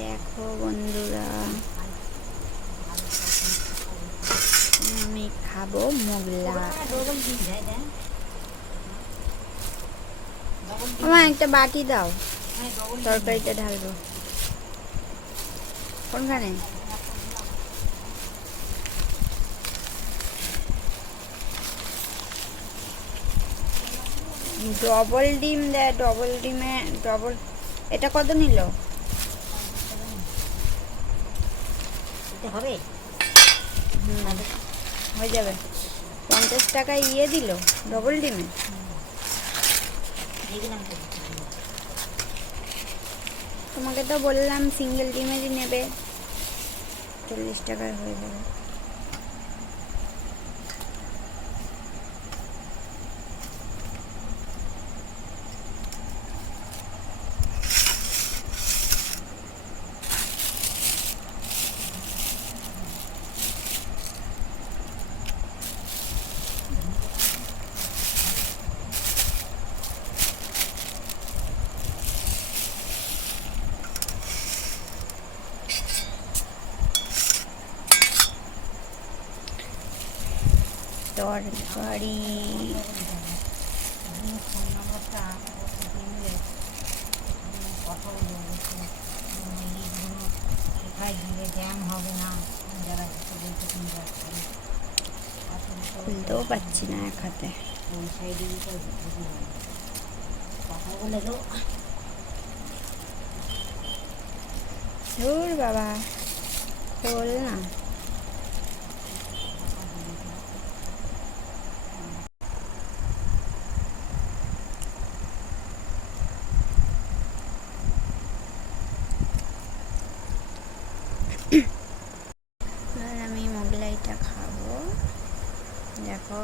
দেখো বন্ধুরা, আমি খাবো মোগলা। আমার একটা বাটি দাও, তরকারিটা ঢালবো। কোনখানে? ডবল ডিম দেয়, ডবল ডিমে ডবল। এটা কত নিল? হবে, হয়ে যাবে। 50 টাকায় ইয়ে দিল ডবল ডিমে। তোমাকে তো বললাম সিঙ্গেল ডিমেরই নেবে, 40 টাকায় হয়ে যাবে। তরকারি খুলতেও পাচ্ছি না এক হাতে। ধুর বাবা, বল না। আমি মোগলাইটা খাবো, দেখো।